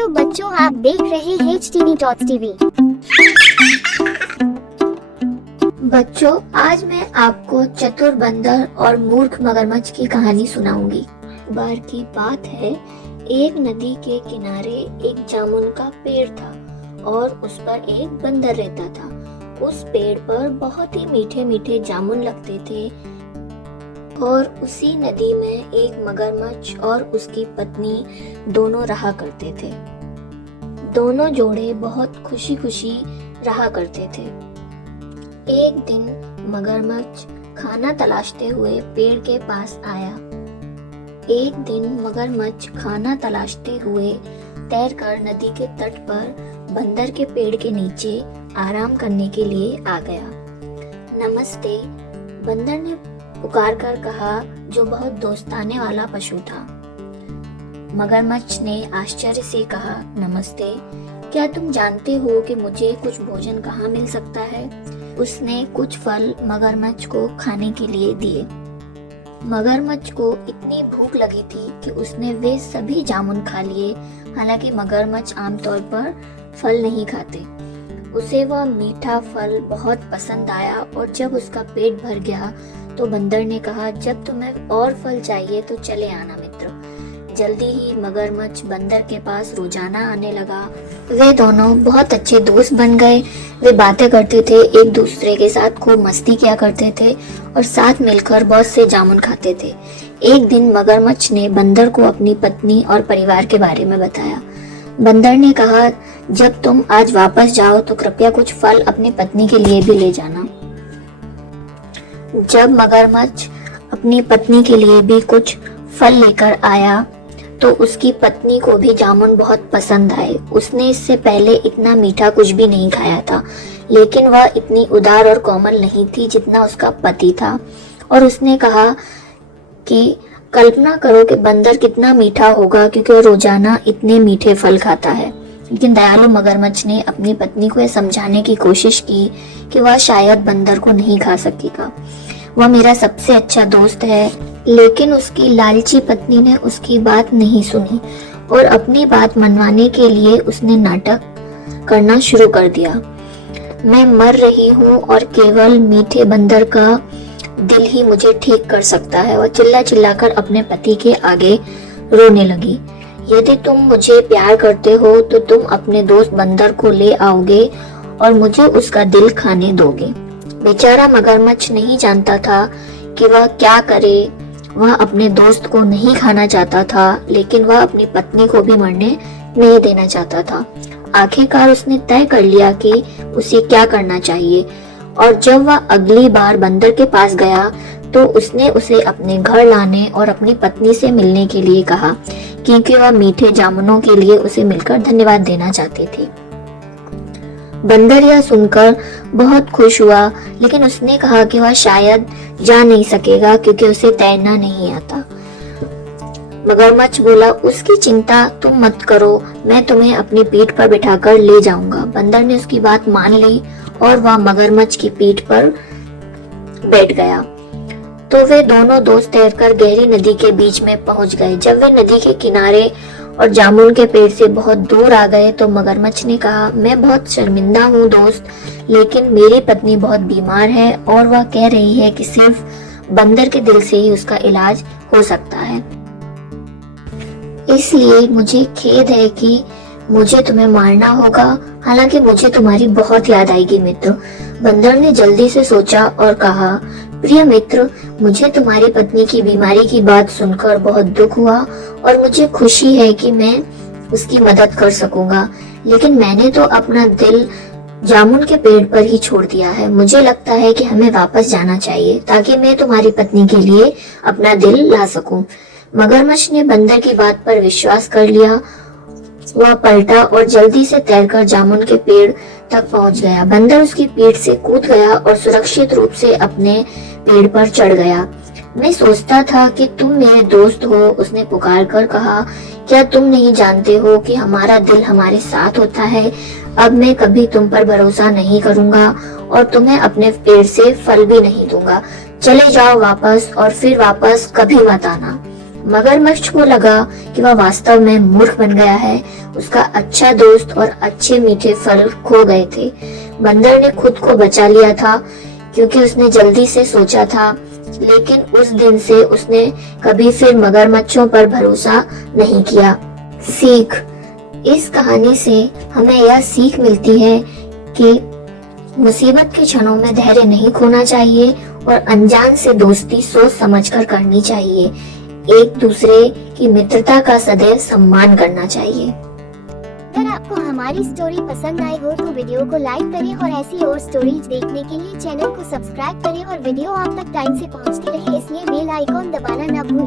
Hello बच्चों, आप देख रहे हैं HTV. बच्चों, आज मैं आपको चतुर बंदर और मूर्ख मगरमच्छ की कहानी सुनाऊंगी। बार की बात है, एक नदी के किनारे एक जामुन का पेड़ था और उस पर एक बंदर रहता था। उस पेड़ पर बहुत ही मीठे मीठे जामुन लगते थे और उसी नदी में एक मगरमच्छ और उसकी पत्नी दोनों रहा करते थे। दोनों जोड़े बहुत खुशी खुशी रहा करते थे। एक दिन मगरमच्छ खाना तलाशते हुए पेड़ के पास आया। एक दिन मगरमच्छ खाना तलाशते हुए तैरकर नदी के तट पर बंदर के पेड़ के नीचे आराम करने के लिए आ गया। नमस्ते, बंदर ने पुकार कर कहा, जो बहुत दोस्ताने वाला पशु था। मगरमच्छ ने आश्चर्य से कहा, नमस्ते, क्या तुम जानते हो कि मुझे कुछ भोजन कहाँ मिल सकता है? उसने कुछ फल मगरमच्छ को खाने के लिए दिए। मगरमच्छ को इतनी भूख लगी थी कि उसने वे सभी जामुन खा लिए। हालांकि मगरमच्छ आमतौर पर फल नहीं खाते। उसे वह मीठा फल बहुत पसंद आया और जब उसका पेट भर गया तो बंदर ने कहा, जब तुम्हें और फल चाहिए तो चले आना मित्र। जल्दी ही मगरमच्छ बंदर के पास रोजाना आने लगा। वे दोनों बहुत अच्छे दोस्त बन गए। वे बातें करते थे, एक दूसरे के साथ खूब मस्ती किया करते थे और साथ मिलकर बहुत से जामुन खाते थे। एक दिन मगरमच्छ ने बंदर को अपनी पत्नी और परिवार के बारे में बताया। बंदर ने कहा, जब तुम आज वापस जाओ तो कृपया कुछ फल अपनी पत्नी के लिए भी ले जाना। जब मगरमच्छ अपनी पत्नी के लिए भी कुछ फल लेकर आया तो उसकी पत्नी को भी जामुन बहुत पसंद आए। उसने इससे पहले इतना मीठा कुछ भी नहीं खाया था, लेकिन वह इतनी उदार और कोमल नहीं थी जितना उसका पति था। और उसने कहा कि कल्पना करो कि बंदर कितना मीठा होगा, क्योंकि वह रोजाना इतने मीठे फल खाता है। लेकिन दयालु मगरमच्छ ने अपनी पत्नी को यह समझाने की कोशिश की कि वह शायद बंदर को नहीं खा सकेगा। वह मेरा सबसे अच्छा दोस्त है। लेकिन उसकी लालची पत्नी ने उसकी बात नहीं सुनी और अपनी बात मनवाने के लिए उसने नाटक करना शुरू कर दिया। मैं मर रही हूँ और केवल मीठे बंदर का दिल ही मुझे ठीक कर सकता है। वह चिल्ला चिल्लाकर अपने पति के आगे रोने लगी। यदि तुम मुझे प्यार करते हो तो तुम अपने दोस्त बंदर को ले आओगे और मुझे उसका दिल खाने दोगे। बेचारा मगरमच्छ नहीं जानता था कि वह क्या करे। वह अपने दोस्त को नहीं खाना चाहता था, लेकिन वह अपनी पत्नी को भी मरने नहीं देना चाहता था। आखिरकार उसने तय कर लिया कि उसे क्या करना चाहिए। और जब वह अगली बार बंदर के पास गया तो उसने उसे अपने घर लाने और अपनी पत्नी से मिलने के लिए कहा, क्योंकि वह मीठे जामुनों के लिए उसे मिलकर धन्यवाद देना चाहती थी। बंदर यह सुनकर बहुत खुश हुआ, लेकिन उसने कहा कि वह शायद जा नहीं सकेगा क्योंकि उसे तैरना नहीं आता। मगरमच्छ बोला, उसकी चिंता तुम मत करो, मैं तुम्हें अपनी पीठ पर बिठाकर ले जाऊंगा। बंदर ने उसकी बात मान ली और वह मगरमच्छ की पीठ पर बैठ गया। तो वे दोनों दोस्त तैरकर गहरी नदी के बीच में पहुंच गए। जब वे नदी के किनारे और जामुन के पेड़ से बहुत दूर आ गए तो मगरमच्छ ने कहा, मैं बहुत शर्मिंदा हूँ दोस्त, लेकिन मेरी पत्नी बहुत बीमार है और वह कह रही है कि सिर्फ बंदर के दिल से ही उसका इलाज हो सकता है। इसलिए मुझे खेद है कि मुझे तुम्हें मारना होगा। हालांकि मुझे तुम्हारी बहुत याद आएगी मित्र। बंदर ने जल्दी से सोचा और कहा, प्रिय मित्र, मुझे तुम्हारी पत्नी की बीमारी की बात सुनकर बहुत दुख हुआ और मुझे खुशी है कि मैं उसकी मदद कर सकूंगा, लेकिन मैंने तो अपना दिल जामुन के पेड़ पर ही छोड़ दिया है। मुझे लगता है कि हमें वापस जाना चाहिए ताकि मैं तुम्हारी पत्नी के लिए अपना दिल ला सकूं। मगरमच्छ ने बंदर की बात पर विश्वास कर लिया। वह पलटा और जल्दी से तैरकर जामुन के पेड़ तक पहुंच गया। बंदर उसकी पीठ से कूद गया और सुरक्षित रूप से अपने पेड़ पर चढ़ गया। मैं सोचता था कि तुम मेरे दोस्त हो, उसने पुकार कर कहा। क्या तुम नहीं जानते हो कि हमारा दिल हमारे साथ होता है? अब मैं कभी तुम पर भरोसा नहीं करूंगा और तुम्हें अपने पेड़ से फल भी नहीं दूंगा। चले जाओ वापस और फिर वापस कभी मत आना। मगरमच्छ को लगा कि वह वास्तव में मूर्ख बन गया है। उसका अच्छा दोस्त और अच्छे मीठे फल खो गए थे। बंदर ने खुद को बचा लिया था क्योंकि उसने जल्दी से सोचा था, लेकिन उस दिन से उसने कभी फिर मगरमच्छों पर भरोसा नहीं किया। सीख, इस कहानी से हमें यह सीख मिलती है कि मुसीबत के क्षणों में धैर्य नहीं खोना चाहिए और अनजान से दोस्ती सोच समझकर करनी चाहिए। एक दूसरे की मित्रता का सदैव सम्मान करना चाहिए। अगर आपको हमारी स्टोरी पसंद आई हो तो वीडियो को लाइक करें और ऐसी और स्टोरीज देखने के लिए चैनल को सब्सक्राइब करें और वीडियो आप तक टाइम से पहुंचती रहे इसलिए बेल आइकॉन दबाना न भूलें।